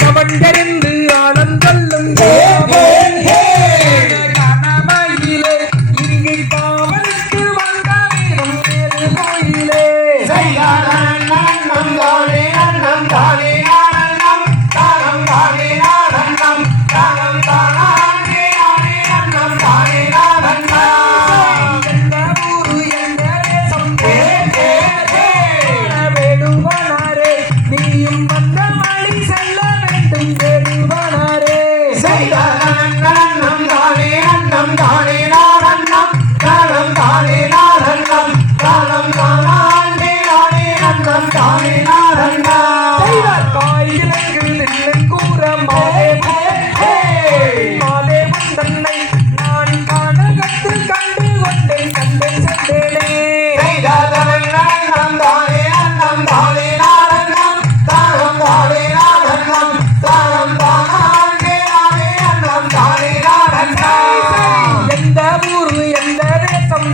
கவண்டறிந்து ஆனந்தல்லும் கனமையிலே இங்கே காவலுக்கு வந்த வீரம் வேறு கோயிலே நீயும் வந்த வழி செல்ல வேண்டும் வேடுவனாரே கூற மாதேவன் தன்னை நான் கானகத்தில் கண்டு கொண்டேன் கண்டேன் சென்றேனே எந்த ஊரு எந்த தேசம்